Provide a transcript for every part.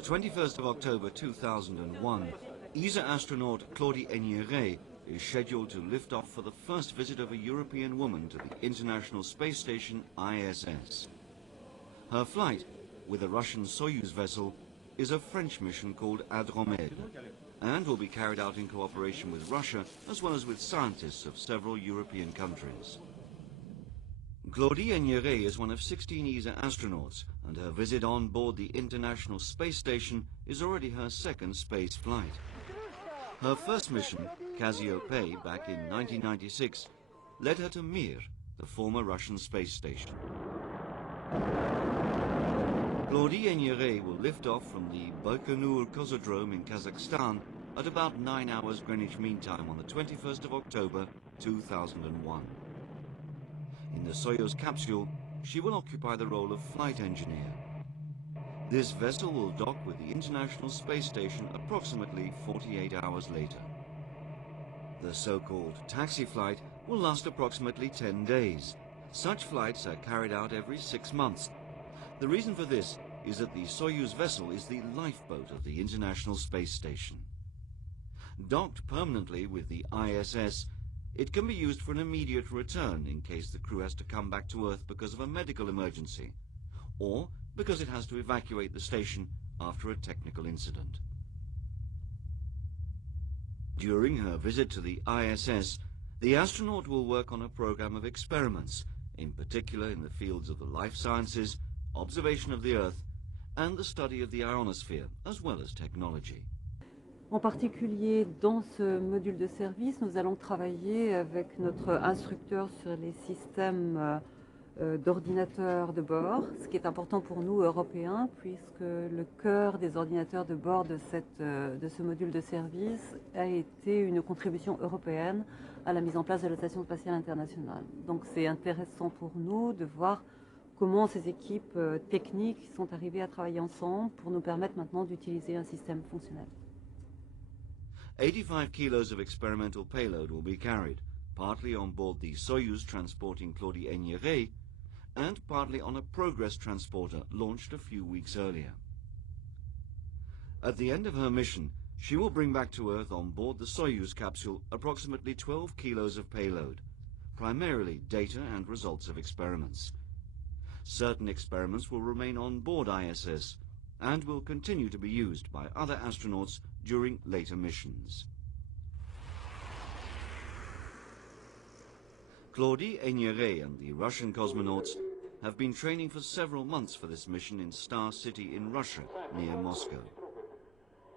the 21st of October 2001, ESA astronaut Claudie Haignere is scheduled to lift off for the first visit of a European woman to the International Space Station ISS. Her flight, with a Russian Soyuz vessel, is a French mission called Andromède, and will be carried out in cooperation with Russia as well as with scientists of several European countries. Claudie Haignere is one of 16 ESA astronauts, and her visit on board the International Space Station is already her second space flight. Her first mission, Cassiope, back in 1996, led her to Mir, the former Russian space station. Claudie Haignere will lift off from the Baikonur Cosmodrome in Kazakhstan at about 9 hours Greenwich Mean Time on the 21st of October 2001. In the Soyuz capsule, she will occupy the role of flight engineer. This vessel will dock with the International Space Station approximately 48 hours later. The so-called taxi flight will last approximately 10 days. Such flights are carried out every 6 months. The reason for this is that the Soyuz vessel is the lifeboat of the International Space Station. Docked permanently with the ISS, it can be used for an immediate return in case the crew has to come back to Earth because of a medical emergency, or because it has to evacuate the station after a technical incident. During her visit to the ISS, the astronaut will work on a program of experiments, in particular in the fields of the life sciences, observation of the Earth, and the study of the ionosphere, as well as technology. En particulier, dans ce module de service, nous allons travailler avec notre instructeur sur les systèmes d'ordinateurs de bord, ce qui est important pour nous, Européens, puisque le cœur des ordinateurs de bord de ce module de service a été une contribution européenne à la mise en place de la Station spatiale internationale. Donc c'est intéressant pour nous de voir comment ces équipes techniques sont arrivées à travailler ensemble pour nous permettre maintenant d'utiliser un système fonctionnel. 85 kilos of experimental payload will be carried, partly on board the Soyuz transporting Claudie Haignere, and partly on a Progress transporter launched a few weeks earlier. At the end of her mission, she will bring back to Earth on board the Soyuz capsule approximately 12 kilos of payload, primarily data and results of experiments. Certain experiments will remain on board ISS, and will continue to be used by other astronauts during later missions. Claudie Haignere and the Russian cosmonauts have been training for several months for this mission in Star City in Russia, near Moscow.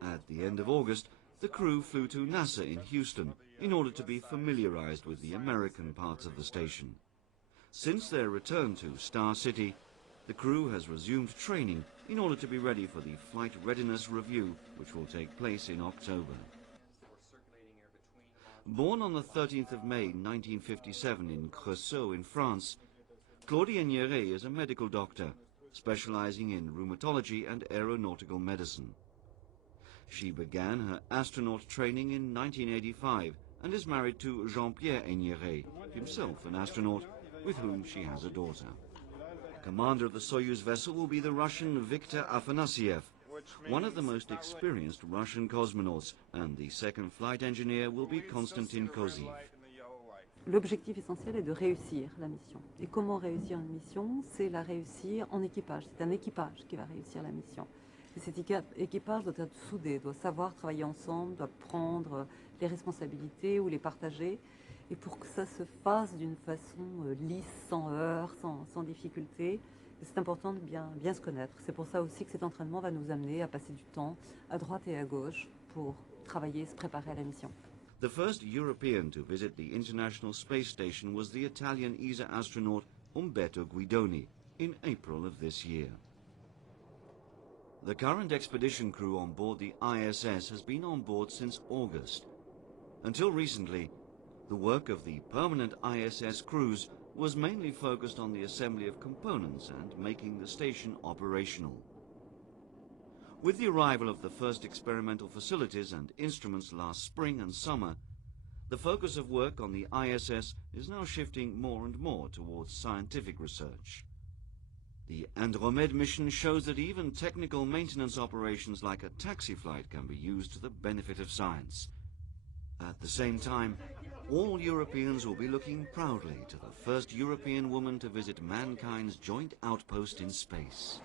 At the end of August, the crew flew to NASA in Houston in order to be familiarized with the American parts of the station. Since their return to Star City, the crew has resumed training in order to be ready for the Flight Readiness Review, which will take place in October. Born on the 13th of May 1957 in Creusot in France, Claudie Haignere is a medical doctor, specializing in rheumatology and aeronautical medicine. She began her astronaut training in 1985 and is married to Jean-Pierre Haignere, himself an astronaut, with whom she has a daughter. Commander of the Soyuz vessel will be the Russian Viktor Afanasyev, one of the most experienced Russian cosmonauts, and the second flight engineer will be Konstantin Koziv. L'objectif essentiel est de réussir la mission. Et comment réussir une mission? C'est la réussir en équipage. C'est un équipage qui va réussir la mission. Et cet équipage doit être soudé, doit savoir travailler ensemble, doit prendre les responsabilités ou les partager. Et pour que ça se fasse d'une façon lisse, sans heurts, sans difficulté, c'est important de bien se connaître. C'est pour ça aussi que cet entraînement va nous amener à passer du temps à droite et à gauche pour travailler et se préparer à la mission. The first European to visit the International Space Station was the Italian ESA astronaut Umberto Guidoni in April of this year. The current expedition crew on board the ISS has been on board since August. Until recently, the work of the permanent ISS crews was mainly focused on the assembly of components and making the station operational. With the arrival of the first experimental facilities and instruments last spring and summer, the focus of work on the ISS is now shifting more and more towards scientific research. The Andromeda mission shows that even technical maintenance operations like a taxi flight can be used to the benefit of science. At the same time, all Europeans will be looking proudly to the first European woman to visit mankind's joint outpost in space.